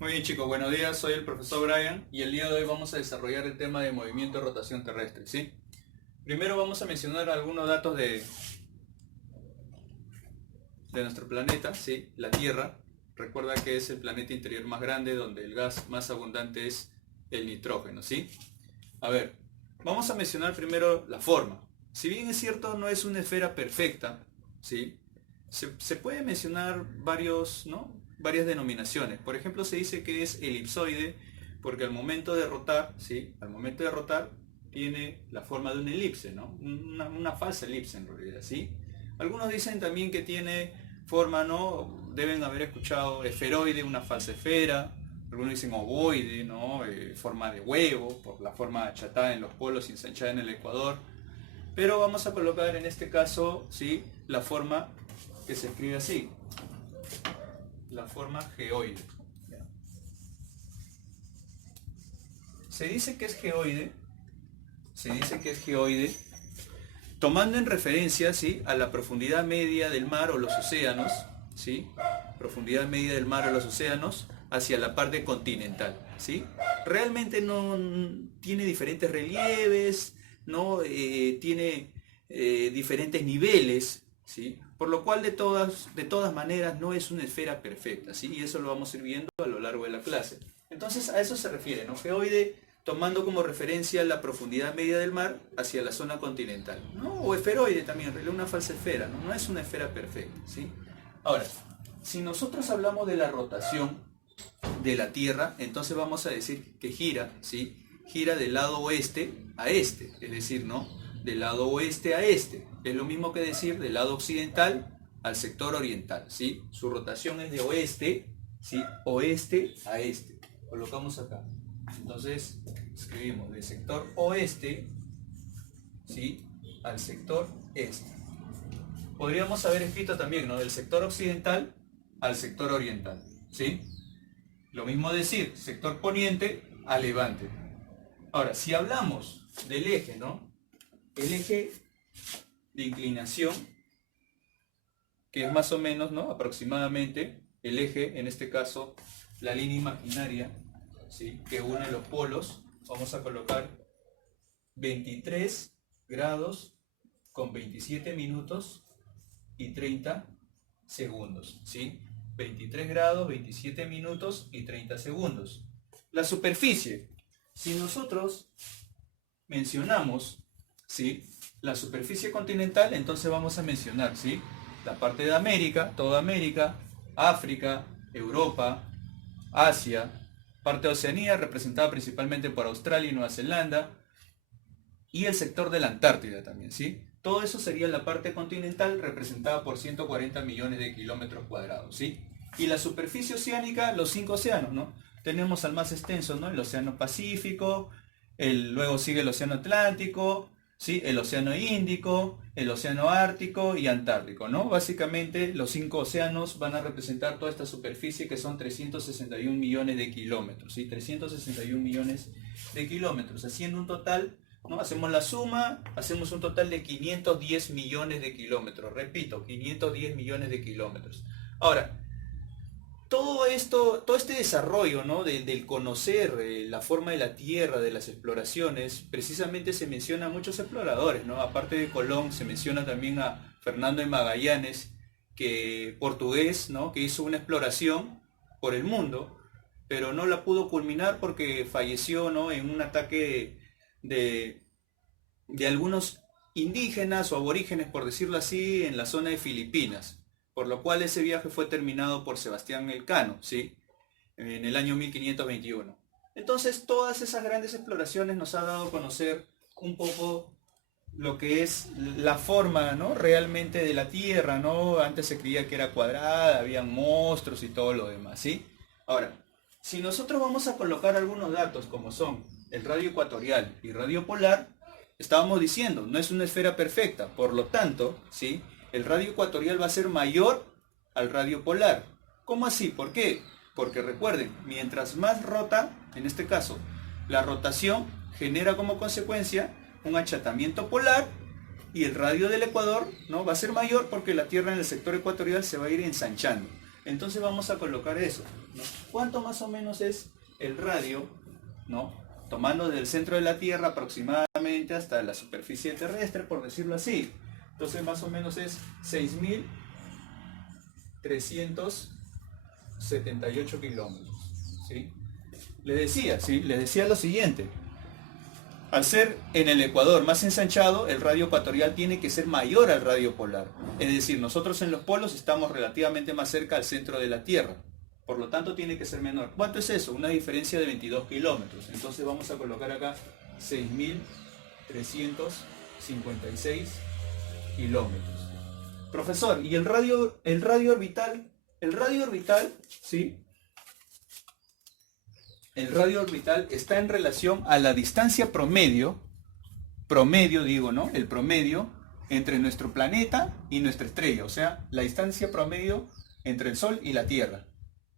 Muy bien chicos, buenos días, soy el profesor Brian y el día de hoy vamos a desarrollar el tema de movimiento y rotación terrestre, ¿sí? Primero vamos a mencionar algunos datos de nuestro planeta, ¿sí? La Tierra. Recuerda que es el planeta interior más grande donde el gas más abundante es el nitrógeno, ¿sí? A ver, vamos a mencionar primero la forma. Si bien es cierto, no es una esfera perfecta, ¿sí? Se puede mencionar varios, ¿no? Varias denominaciones. Por ejemplo, se dice que es elipsoide porque al momento de rotar, ¿sí? Al momento de rotar tiene la forma de una elipse, ¿no? Una falsa elipse en realidad, ¿sí? Algunos dicen también que tiene forma, ¿no? Deben haber escuchado esferoide, una falsa esfera. Algunos dicen ovoide, ¿no? Forma de huevo, por la forma achatada en los polos y ensanchada en el ecuador. Pero vamos a colocar en este caso, ¿sí? La forma que se escribe así. La forma geoide. Se dice que es geoide. Se dice que es geoide tomando en referencia, ¿sí? A la profundidad media del mar o los océanos, ¿sí? Profundidad media del mar o los océanos hacia la parte continental, ¿sí? Realmente no tiene diferentes relieves, no tiene diferentes niveles, ¿sí? Por lo cual de todas maneras no es una esfera perfecta, ¿sí? Y eso lo vamos a ir viendo a lo largo de la clase. Entonces a eso se refiere, ¿no? Geoide tomando como referencia la profundidad media del mar hacia la zona continental, ¿no? O esferoide también, una falsa esfera, ¿no? No es una esfera perfecta, ¿sí? Ahora, si nosotros hablamos de la rotación de la Tierra, entonces vamos a decir que gira, ¿sí? Gira del lado oeste a este, es decir, ¿no? Del lado oeste a este. Es lo mismo que decir del lado occidental al sector oriental, ¿sí? Su rotación es de oeste, ¿sí? Oeste a este. Colocamos acá. Entonces, escribimos del sector oeste, ¿sí? Al sector este. Podríamos haber escrito también, ¿no? Del sector occidental al sector oriental, ¿sí? Lo mismo decir, sector poniente a levante. Ahora, si hablamos del eje, ¿no? El eje de inclinación, que es más o menos, ¿no? Aproximadamente el eje, en este caso, la línea imaginaria, ¿sí? Que une los polos, vamos a colocar 23 grados con 27 minutos y 30 segundos, ¿sí? 23 grados, 27 minutos y 30 segundos. La superficie, si nosotros mencionamos, ¿sí? La superficie continental, entonces vamos a mencionar, ¿sí? La parte de América, toda América, África, Europa, Asia, parte de Oceanía representada principalmente por Australia y Nueva Zelanda, y el sector de la Antártida también, ¿sí? Todo eso sería la parte continental representada por 140 millones de kilómetros cuadrados, ¿sí? Y la superficie oceánica, los 5 océanos, ¿no? Tenemos al más extenso, ¿no? El Océano Pacífico, luego sigue el Océano Atlántico, ¿sí? El Océano Índico, el Océano Ártico y Antártico, ¿no? Básicamente los 5 océanos van a representar toda esta superficie que son 361 millones de kilómetros, ¿sí? 361 millones de kilómetros, haciendo un total, ¿no? Hacemos la suma, hacemos un total de 510 millones de kilómetros, repito, 510 millones de kilómetros. Ahora, todo esto, todo este desarrollo, ¿no? del conocer la forma de la Tierra, de las exploraciones, precisamente se menciona a muchos exploradores, ¿no? Aparte de Colón, se menciona también a Fernando de Magallanes, que portugués, ¿no? Que hizo una exploración por el mundo, pero no la pudo culminar porque falleció, ¿no? En un ataque de, de algunos indígenas o aborígenes, por decirlo así, en la zona de Filipinas, por lo cual ese viaje fue terminado por Sebastián Elcano, ¿sí? En el año 1521. Entonces, todas esas grandes exploraciones nos han dado a conocer un poco lo que es la forma, ¿no? Realmente de la Tierra, ¿no? Antes se creía que era cuadrada, habían monstruos y todo lo demás, ¿sí? Ahora, si nosotros vamos a colocar algunos datos como son el radio ecuatorial y radio polar, estábamos diciendo, no es una esfera perfecta, por lo tanto, ¿sí? El radio ecuatorial va a ser mayor al radio polar. ¿Cómo así? ¿Por qué? Porque recuerden, mientras más rota, en este caso, la rotación genera como consecuencia un achatamiento polar y el radio del Ecuador, ¿no? Va a ser mayor porque la Tierra en el sector ecuatorial se va a ir ensanchando. Entonces vamos a colocar eso, ¿no? ¿cuánto más o menos es el radio, ¿no? Tomando desde el centro de la Tierra aproximadamente hasta la superficie terrestre, por decirlo así. Entonces más o menos es 6.378 kilómetros, ¿sí? Les decía lo siguiente. Al ser en el ecuador más ensanchado, el radio ecuatorial tiene que ser mayor al radio polar. Es decir, nosotros en los polos estamos relativamente más cerca al centro de la Tierra. Por lo tanto, tiene que ser menor. ¿Cuánto es eso? Una diferencia de 22 kilómetros. Entonces vamos a colocar acá 6.356 kilómetros. Profesor, ¿y el radio orbital? El radio orbital, ¿sí? El radio orbital está en relación a la distancia promedio digo, ¿no? El promedio entre nuestro planeta y nuestra estrella, o sea, la distancia promedio entre el Sol y la Tierra.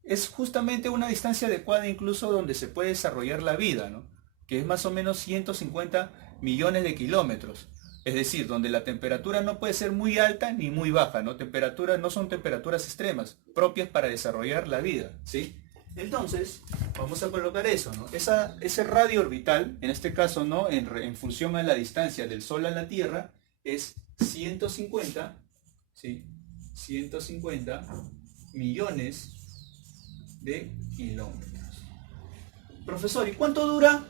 Es justamente una distancia adecuada incluso donde se puede desarrollar la vida, ¿no? Que es más o menos 150 millones de kilómetros. Es decir, donde la temperatura no puede ser muy alta ni muy baja, ¿no? No son temperaturas extremas, propias para desarrollar la vida, ¿sí? Entonces, vamos a colocar eso, ¿no? Ese radio orbital, en este caso, ¿no? En función a la distancia del Sol a la Tierra, es 150, ¿sí? 150 millones de kilómetros. Profesor, ¿y cuánto dura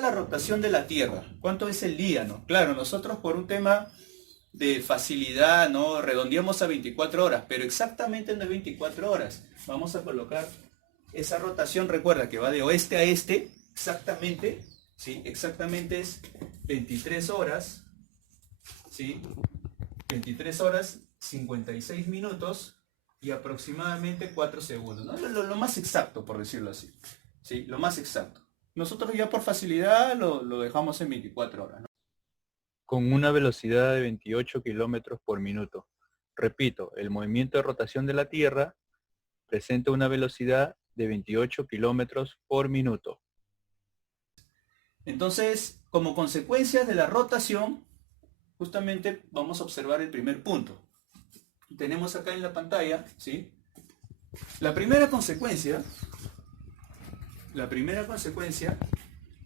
la rotación de la Tierra? ¿Cuánto es el día, no? Claro, nosotros por un tema de facilidad, ¿no? Redondeamos a 24 horas, pero exactamente no es 24 horas. Vamos a colocar esa rotación, recuerda que va de oeste a este, exactamente, ¿sí? Exactamente es 23 horas, ¿sí? 23 horas, 56 minutos y aproximadamente 4 segundos, ¿no? Lo más exacto, por decirlo así, ¿sí? Lo más exacto. Nosotros ya por facilidad lo dejamos en 24 horas, ¿no? Con una velocidad de 28 kilómetros por minuto. Repito, el movimiento de rotación de la Tierra presenta una velocidad de 28 kilómetros por minuto. Entonces, como consecuencia de la rotación, justamente vamos a observar el primer punto. Tenemos acá en la pantalla, ¿sí? La primera consecuencia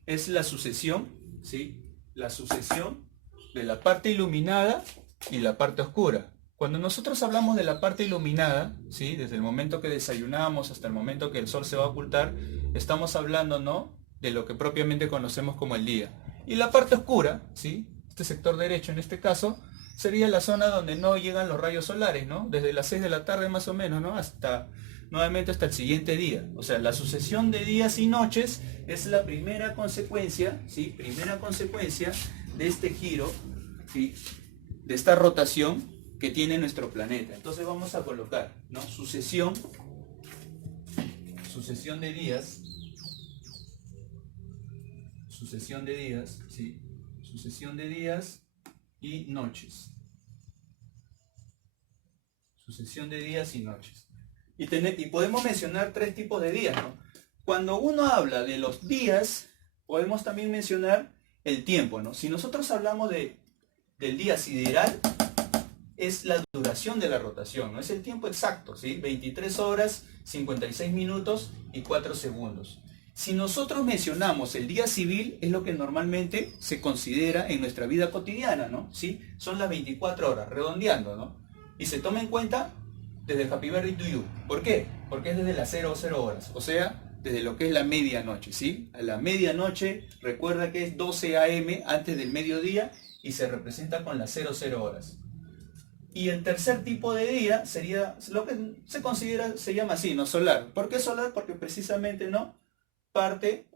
es la sucesión, ¿sí? La sucesión de la parte iluminada y la parte oscura. Cuando nosotros hablamos de la parte iluminada, ¿sí? Desde el momento que desayunamos hasta el momento que el sol se va a ocultar, estamos hablando, ¿no? De lo que propiamente conocemos como el día. Y la parte oscura, ¿sí? Este sector derecho en este caso, sería la zona donde no llegan los rayos solares, ¿no? Desde las 6 de la tarde más o menos, ¿no? Nuevamente hasta el siguiente día. O sea, la sucesión de días y noches es la primera consecuencia, ¿sí? Primera consecuencia de este giro, ¿sí? De esta rotación que tiene nuestro planeta. Entonces vamos a colocar, ¿no? Sucesión de días, ¿sí? Sucesión de días y noches. Sucesión de días y noches. Y podemos mencionar 3 tipos de días, ¿no? Cuando uno habla de los días, podemos también mencionar el tiempo, ¿no? Si nosotros hablamos del día sideral, es la duración de la rotación, ¿no? Es el tiempo exacto, ¿sí? 23 horas, 56 minutos y 4 segundos. Si nosotros mencionamos el día civil, es lo que normalmente se considera en nuestra vida cotidiana, ¿no? ¿Sí? Son las 24 horas, redondeando, ¿no? Y se toma en cuenta desde el Happy Birthday to You. ¿Por qué? Porque es desde las 00 horas, o sea, desde lo que es la medianoche, ¿sí? A la medianoche, recuerda que es 12 AM antes del mediodía y se representa con las 00 horas. Y el tercer tipo de día sería lo que se llama así, ¿no? Solar. ¿Por qué solar? Porque precisamente, ¿no? Parte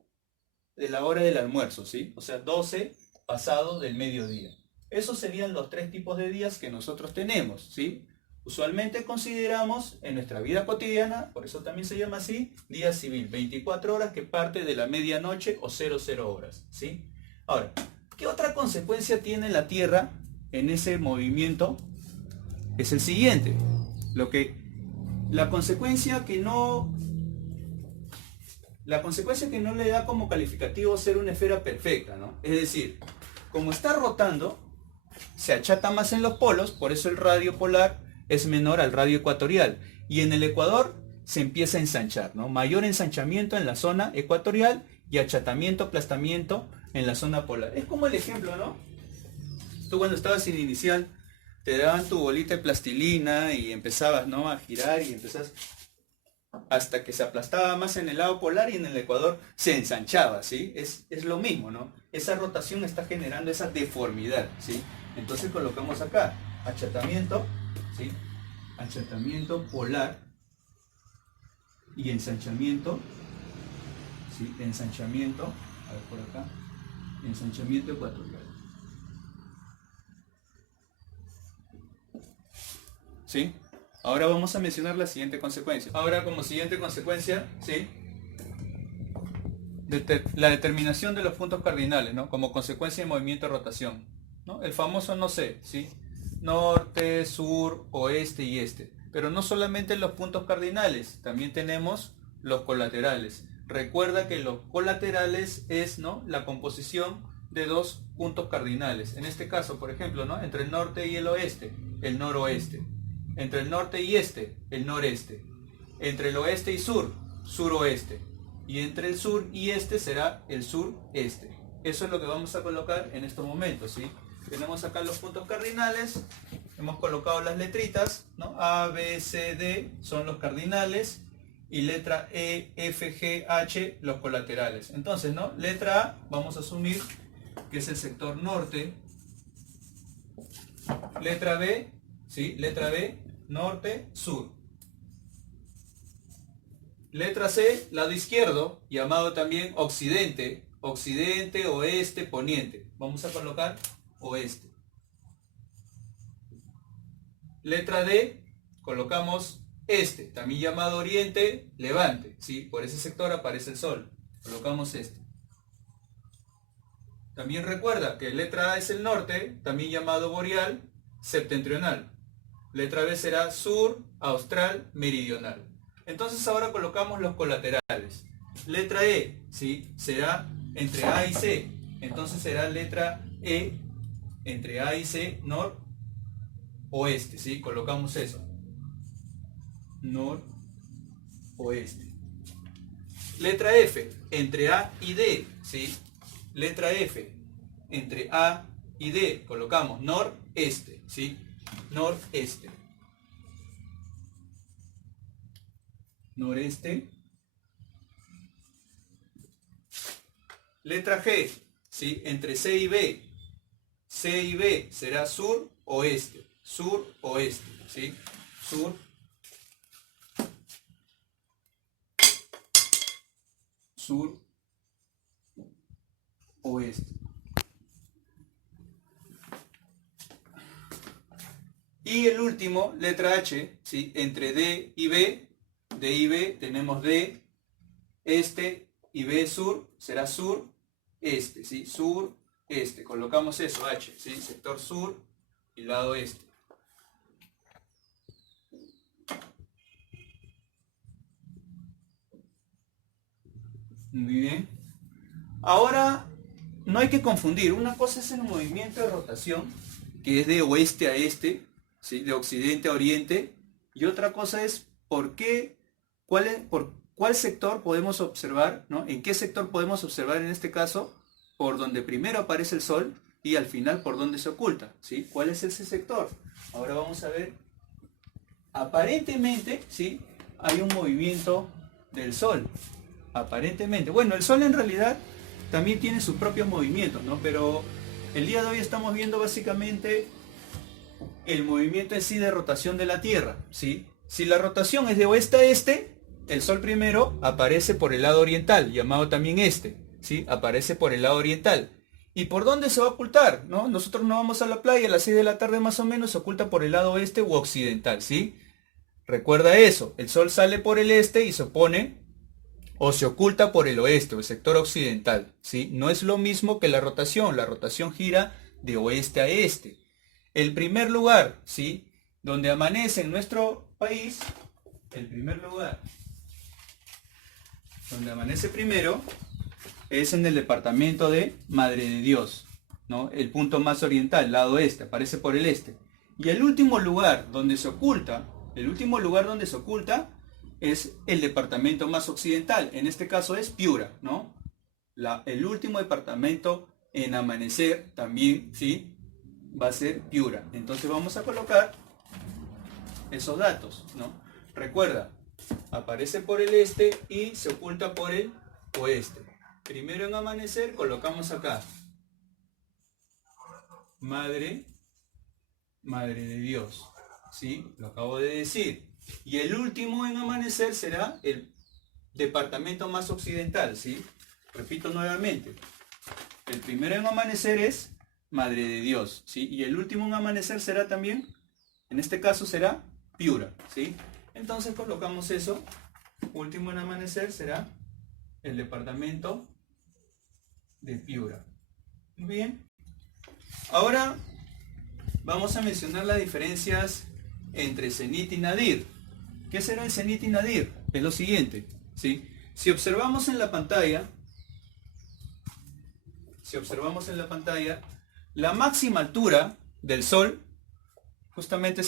de la hora del almuerzo, ¿sí? O sea, 12 pasado del mediodía. Esos serían los 3 tipos de días que nosotros tenemos, ¿sí? Usualmente consideramos en nuestra vida cotidiana, por eso también se llama así, día civil, 24 horas que parte de la medianoche o 00 horas, ¿sí? Ahora, ¿qué otra consecuencia tiene la Tierra en ese movimiento? Es el siguiente, la consecuencia que no le da como calificativo ser una esfera perfecta, ¿no? Es decir, como está rotando, se achata más en los polos, por eso el radio polar es menor al radio ecuatorial. Y en el Ecuador se empieza a ensanchar, ¿no? Mayor ensanchamiento en la zona ecuatorial y achatamiento, aplastamiento en la zona polar. Es como el ejemplo, ¿no? Tú cuando estabas en inicial, te daban tu bolita de plastilina y empezabas, ¿no?, a girar y empezás hasta que se aplastaba más en el lado polar y en el ecuador se ensanchaba, ¿sí? Es lo mismo, ¿no? Esa rotación está generando esa deformidad, ¿sí? Entonces colocamos acá achatamiento, ¿sí? Achatamiento polar y ensanchamiento, ¿sí? Ensanchamiento, a ver por acá, ensanchamiento ecuatorial. ¿Sí? Ahora vamos a mencionar la siguiente consecuencia. Ahora como siguiente consecuencia, ¿sí?, la determinación de los puntos cardinales, ¿no?, como consecuencia de movimiento de rotación, ¿no? El famoso no sé, ¿sí? Norte, sur, oeste y este. Pero no solamente los puntos cardinales, también tenemos los colaterales. Recuerda que los colaterales es, ¿no?, la composición de dos puntos cardinales. En este caso, por ejemplo, ¿no?, entre el norte y el oeste, el noroeste. Entre el norte y este, el noreste. Entre el oeste y sur, suroeste. Y entre el sur y este será el sureste. Eso es lo que vamos a colocar en estos momentos, ¿sí? Tenemos acá los puntos cardinales, hemos colocado las letritas, ¿no? A, B, C, D son los cardinales y letra E, F, G, H los colaterales. Entonces, ¿no?, letra A vamos a asumir que es el sector norte. Letra B, ¿sí?, letra B, norte, sur. Letra C, lado izquierdo, llamado también occidente, occidente, oeste, poniente. Vamos a colocar oeste. Letra D, colocamos este, también llamado oriente, levante, ¿sí? Por ese sector aparece el sol. Colocamos este. También recuerda que letra A es el norte, también llamado boreal, septentrional. Letra B será sur, austral, meridional. Entonces ahora colocamos los colaterales. Letra E, ¿sí?, será entre A y C. Entonces será letra E entre A y C, noroeste, ¿sí? Colocamos eso. Noroeste. Letra F, entre A y D, ¿sí? Letra F, entre A y D, colocamos noreste, ¿sí? Noreste. Noreste. Letra G, ¿sí?, entre C y B. C y B será sur, oeste. Sur, oeste, ¿sí? Sur, sur, oeste. Y el último, letra H, ¿sí?, entre D y B. D y B tenemos D, este y B sur, será sur, este, ¿sí? Sur, este. Colocamos eso, H, ¿sí? Sector sur y lado este. Muy bien. Ahora, no hay que confundir. Una cosa es el movimiento de rotación, que es de oeste a este, ¿sí?, de occidente a oriente. Y otra cosa es por cuál sector podemos observar, ¿no? ¿En qué sector podemos observar en este caso? Por donde primero aparece el sol y al final por donde se oculta, ¿sí? ¿Cuál es ese sector? Ahora vamos a ver. Aparentemente, ¿sí?, hay un movimiento del sol. Aparentemente. Bueno, el sol en realidad también tiene sus propios movimientos, ¿no? Pero el día de hoy estamos viendo básicamente el movimiento en sí de rotación de la Tierra, ¿sí? Si la rotación es de oeste a este, el sol primero aparece por el lado oriental, llamado también este, ¿sí? Aparece por el lado oriental. ¿Y por dónde se va a ocultar? ¿No? Nosotros nos vamos a la playa a las 6 de la tarde más o menos, se oculta por el lado oeste u occidental, ¿sí? Recuerda eso, el sol sale por el este y se pone o se oculta por el oeste o el sector occidental, ¿sí? No es lo mismo que la rotación gira de oeste a este. El primer lugar, ¿sí?, donde amanece en nuestro país, el primer lugar donde amanece primero es en el departamento de Madre de Dios, ¿no? El punto más oriental, lado este, aparece por el este. Y el último lugar donde se oculta, es el departamento más occidental. En este caso es Piura, ¿no? El último departamento en amanecer también, ¿sí? Va a ser Piura. Entonces vamos a colocar esos datos, ¿no? Recuerda, aparece por el este y se oculta por el oeste. Primero en amanecer colocamos acá Madre de Dios, ¿sí? Lo acabo de decir. Y el último en amanecer será el departamento más occidental, ¿sí? Repito nuevamente. El primero en amanecer es Madre de Dios, ¿sí? Y el último en amanecer será también, en este caso será Piura, ¿sí? Entonces colocamos eso. Último en amanecer será el departamento de Piura. Muy bien. Ahora vamos a mencionar las diferencias entre cenit y nadir. ¿Qué será el cenit y nadir? Es lo siguiente, ¿sí? Si observamos en la pantalla, la máxima altura del Sol justamente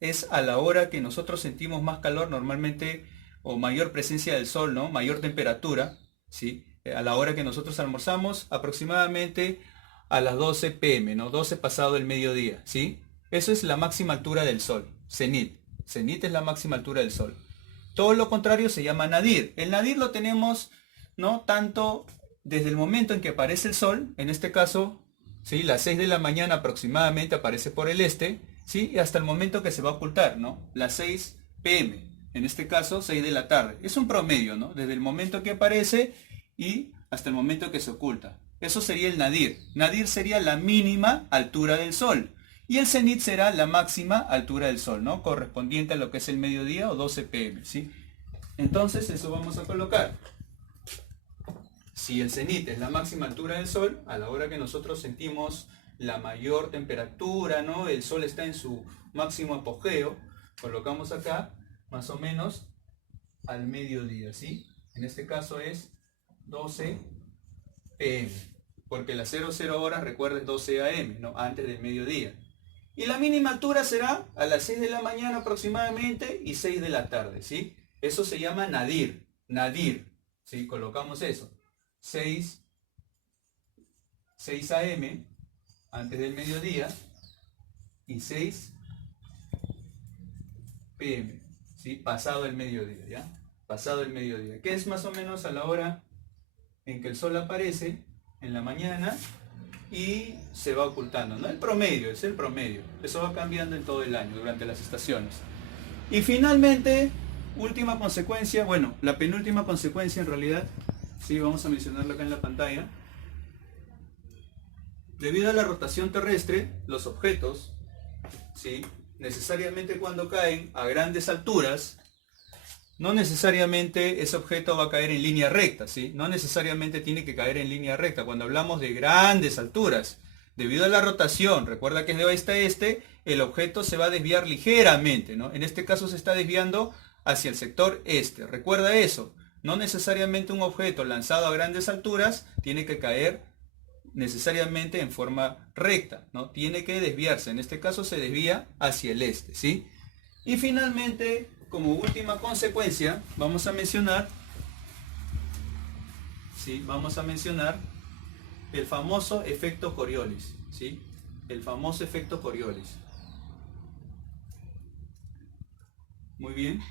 es a la hora que nosotros sentimos más calor normalmente, o mayor presencia del Sol, ¿no? Mayor temperatura, ¿sí? A la hora que nosotros almorzamos, aproximadamente a las 12 p.m., ¿no? 12 pasado el mediodía, ¿sí? Eso es la máxima altura del Sol, cenit. Cenit es la máxima altura del Sol. Todo lo contrario se llama nadir. El nadir lo tenemos, ¿no? Tanto desde el momento en que aparece el Sol, en este caso, ¿sí? Las 6 de la mañana aproximadamente aparece por el este, ¿sí? Y hasta el momento que se va a ocultar, ¿no? Las 6 p.m., en este caso 6 de la tarde. Es un promedio, ¿no? Desde el momento que aparece y hasta el momento que se oculta. Eso sería el nadir. Nadir sería la mínima altura del Sol. Y el cenit será la máxima altura del Sol, ¿no? Correspondiente a lo que es el mediodía o 12 p.m., ¿sí? Entonces eso vamos a colocar. Si el cenit es la máxima altura del Sol, a la hora que nosotros sentimos la mayor temperatura, ¿no? El Sol está en su máximo apogeo, colocamos acá más o menos al mediodía, ¿sí? En este caso es 12 p.m., porque las 00 horas, recuerden, 12 a.m., ¿no? Antes del mediodía. Y la mínima altura será a las 6 de la mañana aproximadamente y 6 de la tarde, ¿sí? Eso se llama nadir, ¿sí? Colocamos eso. 6 a.m. antes del mediodía y 6 p.m., ¿sí? Pasado el mediodía, ¿ya? Pasado el mediodía, que es más o menos a la hora en que el Sol aparece en la mañana y se va ocultando, ¿no? El promedio, es el promedio. Eso va cambiando en todo el año, durante las estaciones. Y finalmente, última consecuencia, bueno, la penúltima consecuencia en realidad, sí, vamos a mencionarlo acá en la pantalla. Debido a la rotación terrestre, los objetos, ¿sí? Necesariamente cuando caen a grandes alturas, no necesariamente ese objeto va a caer en línea recta, ¿sí? No necesariamente tiene que caer en línea recta. Cuando hablamos de grandes alturas, debido a la rotación, recuerda que es de oeste a este, el objeto se va a desviar ligeramente, ¿no? En este caso se está desviando hacia el sector este. Recuerda eso. No necesariamente un objeto lanzado a grandes alturas tiene que caer necesariamente en forma recta, ¿no? Tiene que desviarse. En este caso se desvía hacia el este, ¿sí? Y finalmente, como última consecuencia, vamos a mencionar, ¿sí? Vamos a mencionar el famoso efecto Coriolis, ¿sí? El famoso efecto Coriolis. Muy bien.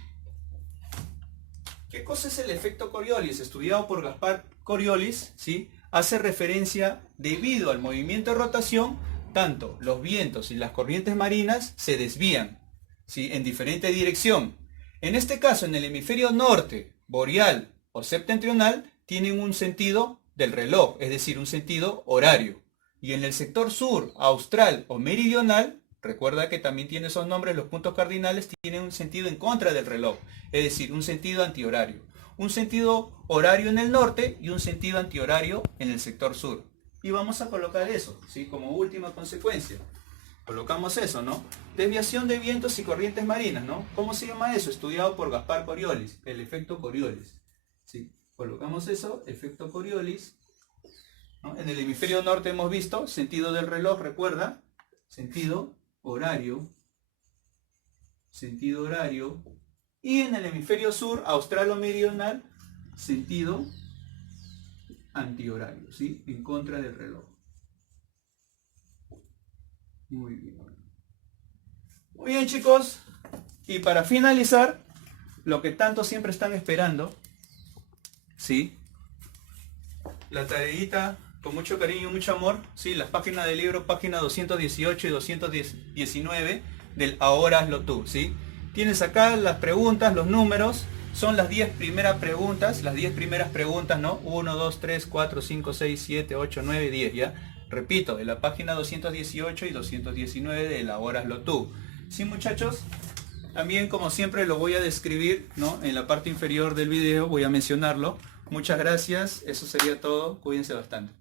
¿Qué cosa es el efecto Coriolis? Estudiado por Gaspar Coriolis, ¿sí? Hace referencia, debido al movimiento de rotación, tanto los vientos y las corrientes marinas se desvían, ¿sí? En diferente dirección. En este caso, en el hemisferio norte, boreal o septentrional, tienen un sentido del reloj, es decir, un sentido horario. Y en el sector sur, austral o meridional, recuerda que también tiene esos nombres, los puntos cardinales tienen un sentido en contra del reloj, es decir, un sentido antihorario. Un sentido horario en el norte y un sentido antihorario en el sector sur. Y vamos a colocar eso, ¿sí? Como última consecuencia. Colocamos eso, ¿no? Desviación de vientos y corrientes marinas, ¿no? ¿Cómo se llama eso? Estudiado por Gaspar Coriolis, el efecto Coriolis, ¿sí? Colocamos eso, efecto Coriolis, ¿no? En el hemisferio norte hemos visto sentido del reloj, recuerda, sentido horario, Y en el hemisferio sur, austral o meridional, sentido antihorario, ¿sí? En contra del reloj. Muy bien. Muy bien, chicos. Y para finalizar, lo que tanto siempre están esperando, ¿sí? La tareita, con mucho cariño y mucho amor, ¿sí? Las páginas del libro, página 218 y 219 del Ahora hazlo tú, ¿sí? Tienes acá las preguntas, los números, son las 10 primeras preguntas, ¿no? 1, 2, 3, 4, 5, 6, 7, 8, 9, 10, ¿ya? Repito, de la página 218 y 219 del Ahora hazlo tú. ¿Sí, muchachos? También, como siempre, lo voy a describir, ¿no? En la parte inferior del video voy a mencionarlo. Muchas gracias, eso sería todo, cuídense bastante.